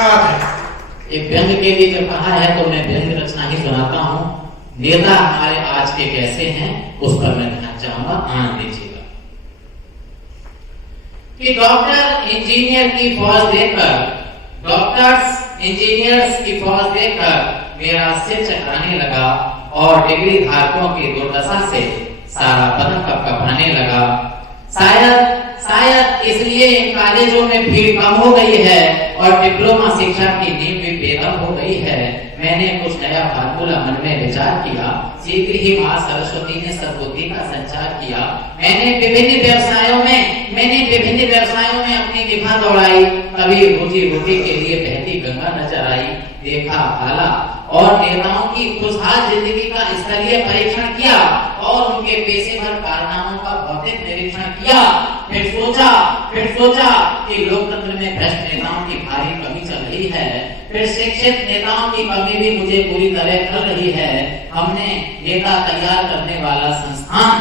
क्या बात है। एक व्यंग के लिए जब कहा है तो मैं व्यंग रचना ही सुनाता हूँ। नेता हमारे आज के कैसे हैं उस पर मैं ध्यान चाहूंगा, आनंद दीजिएगा। कि डॉक्टर इंजीनियर की फौज देकर, डॉक्टर्स इंजीनियर्स की फौज देकर मेरा सिर चकराने लगा और डिग्री धारकों की दुर्दशा से सारा बदन कपकपाने लगा। शायद इसलिए इन कॉलेजों में भीड़ कम हो गई है और डिप्लोमा शिक्षा की नींव भी बेदम हो गई है। मैंने कुछ नया फार्मूला मन में विचार किया। शीघ्र ही मां सरस्वती ने सद्बुद्धि का संचार किया। मैंने विभिन्न व्यवसायों में अपनी निभा दौड़ाई। कभी रोजी रोटी के लिए बहती गंगा नजर आई। देखा भाला और नेताओं की खुशहाल जिंदगी का स्तरीय परीक्षण किया और उनके पेशेवर कारनामों का भौतिक निरीक्षण किया। फिर सोचा कि लोकतंत्र में भ्रष्ट नेताओं की भारी कमी चल रही है। फिर शिक्षित नेताओं की कमी भी मुझे पूरी तरह खल रही है। हमने नेता तैयार करने वाला संस्थान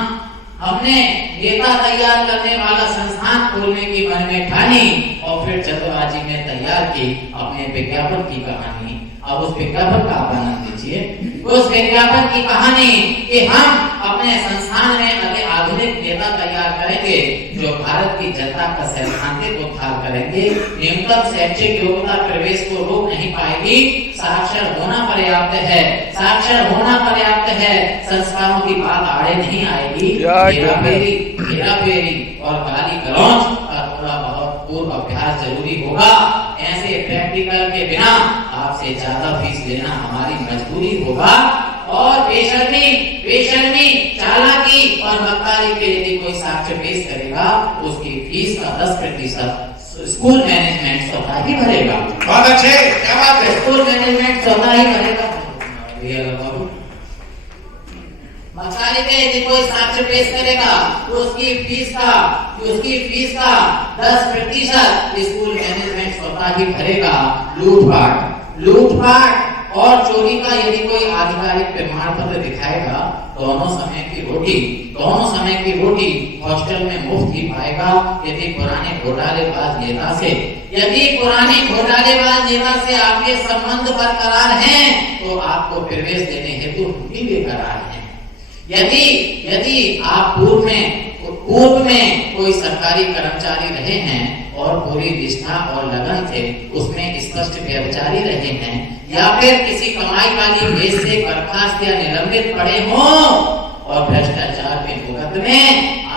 खोलने की मन में ठानी और फिर जल्दबाजी में तैयार की अपने विज्ञापन की कहानी। अब उस विज्ञापन का आनंद लीजिए। उस विज्ञापन की कहानी कि हम अपने संस्थान में अति आधुनिक नेता तैयार करेंगे जो भारत की जनता का सैद्धांतिक उद्धार करेंगे। न्यूनतम शैक्षिक योग्यता प्रवेश को रोक नहीं पाएगी। साक्षर होना पर्याप्त है। संस्कारों की बात आड़े नहीं आएगी। हेरा फेरी और गाली गलौज का थोड़ा बहुत पूर्व अभ्यास जरूरी होगा। ऐसे प्रैक्टिकल के बिना आपसे ज्यादा फीस लेना हमारी मजबूरी होगा। और बेशर्मी, चालाकी और मक्कारी के यदि कोई साक्ष्य पेश करेगा उसकी फीस का 10% स्कूल मैनेजमेंट स्वतः ही भरेगा। बहुत अच्छे, क्या बात है। स्कूल मैनेजमेंट स्वतः ही भरेगा। मक्कारी के यदि कोई साक्ष्य पेश करेगा तो उसकी फीस का 10% स्कूल मैनेजमेंट स्वतः ही भरेगा। लूटपाट और चोरी का यदि कोई आधिकारिक प्रमाण पत्र दिखाएगा दोनों समय की रोटी हॉस्टल में मुफ्त ही पाएगा। यदि पुराने घोटालेबाज नेता से आपके संबंध बरकरार हैं तो आपको प्रवेश देने हेतु भी बेकरार हैं। यदि आप पूर्व में कोई सरकारी कर्मचारी रहे हैं और पूरी निष्ठा और लगन से उसमें स्पष्ट व्यभिचारी रहे हैं या फिर किसी कमाई वाली भेद से बर्खास्त या निलंबित पड़े हों और भ्रष्टाचार के मुकदमे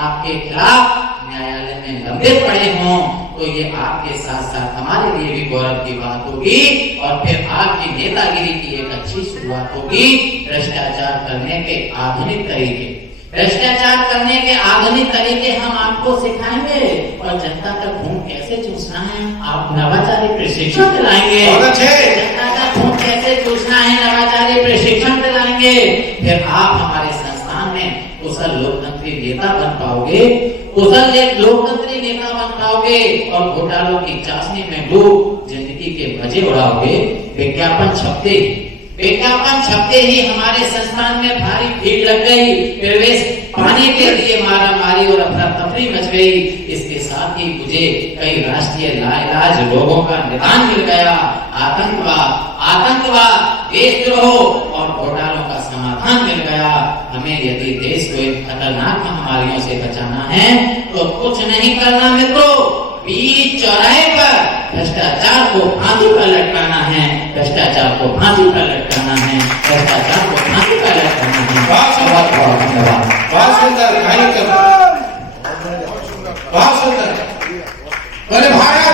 आपके खिलाफ न्यायालय में लंबित पड़े हों तो ये आपके साथ साथ हमारे लिए भी गौरव की बात होगी और फिर आपकी नेतागिरी की एक अच्छी शुरुआत होगी। भ्रष्टाचार करने के आधुनिक तरीके हम आपको सिखाएंगे और जनता का खून कैसे चूसना है आप नवाचारी प्रशिक्षण दिलाएंगे। जनता का खून कैसे चूसना है नवाचारी प्रशिक्षण दिलाएंगे। फिर आप हमारे संस्थान में कुशल लोकतंत्री नेता बन पाओगे और घोटालों की चाशनी में डूब जिंदगी के मजे उड़ाओगे। विज्ञापन छपते ही हमारे संस्थान में भारी भीड़ लग गई। प्रवेश पाने के लिए मारामारी और अफरा तफरी मच गई। इसके साथ ही मुझे कई राष्ट्रीय लाइलाज रोगों का निदान मिल गया। आतंकवाद, देशद्रोह और घोटालों का समाधान मिल गया। हमें यदि देश को इन खतरनाक महामारियों से बचाना है तो कुछ नहीं करना मित्रों, बीच चौराहे पर भ्रष्टाचार को फांसी पर लटकाना है। बहुत सुंदर। बोले भारत